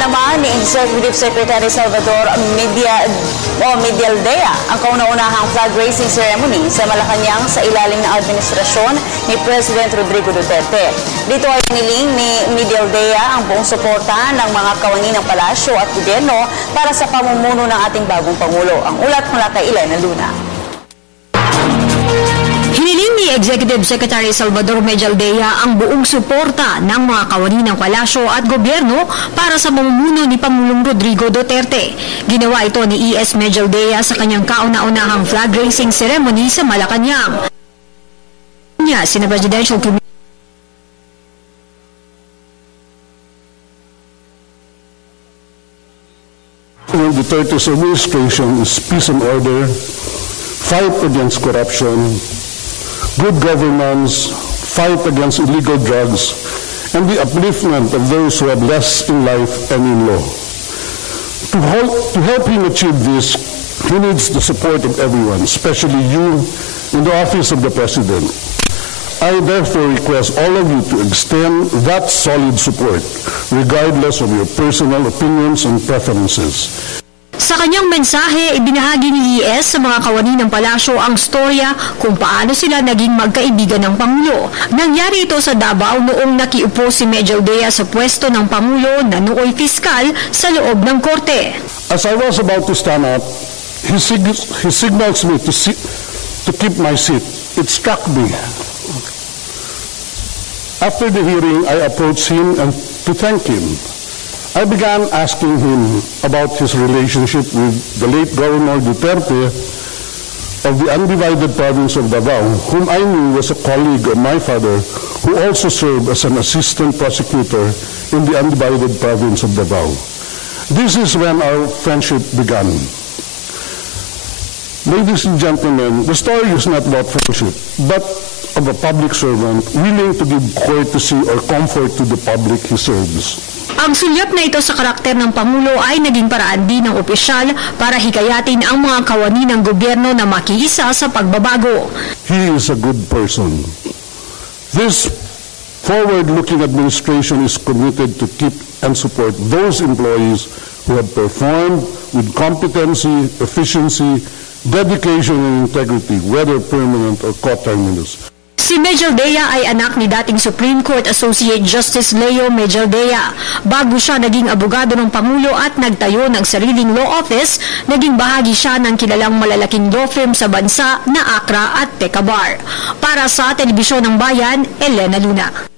naman ni Executive Secretary Salvador Medialdea ang kauna-unahang flag raising ceremony sa Malacanang sa ilalim ng administrasyon ni President Rodrigo Duterte. Dito ay niling ni Medialdea ang buong suporta ng mga kawani ng palasyo at gobyerno para sa pamumuno ng ating bagong Pangulo. Ang ulat mula kay Elena Luna. Hiniling ni Executive Secretary Salvador Medialdea ang buong suporta ng mga kawani ng palasyo at gobyerno para sa pamumuno ni Pangulong Rodrigo Duterte. Ginawa ito ni E.S. Medialdea sa kanyang kauna-unahang flag raising ceremony sa Malacanang. Sina Presidential Duterte's administration is peace and order, fight against corruption, good governance, fight against illegal drugs, and the upliftment of those who have less in life and in law. To help him achieve this, he needs the support of everyone, especially you in the office of the President. I therefore request all of you to extend that solid support, regardless of your personal opinions and preferences. Sa kanyang mensahe, ibinahagi ni E.S. sa mga kawani ng palasyo ang storya kung paano sila naging magkaibigan ng Pangulo. Nangyari ito sa Davao noong nakiupo si Medialdea sa pwesto ng Pangulo na nooy piskal sa loob ng korte. As I was about to stand up, he signals me to keep my seat. It struck me. After the hearing, I approached him and to thank him. I began asking him about his relationship with the late Governor Duterte of the undivided province of Davao, whom I knew was a colleague of my father, who also served as an assistant prosecutor in the undivided province of Davao. This is when our friendship began. Ladies and gentlemen, the story is not about friendship, but of a public servant willing to give courtesy or comfort to the public he serves. Ang sulyap na ito sa karakter ng Pangulo ay naging paraan din ng opisyal para hikayatin ang mga kawani ng gobyerno na makiisa sa pagbabago. He is a good person. This forward-looking administration is committed to keep and support those employees who have performed with competency, efficiency, dedication, and integrity, whether permanent or coterminous. Si Medialdea ay anak ni dating Supreme Court Associate Justice Leo Medialdea. Bago siya naging abogado ng Pangulo at nagtayo ng sariling law office, naging bahagi siya ng kilalang malalaking law firm sa bansa na Accra at Tecca Bar. Para sa Telebisyon ng Bayan, Elena Luna.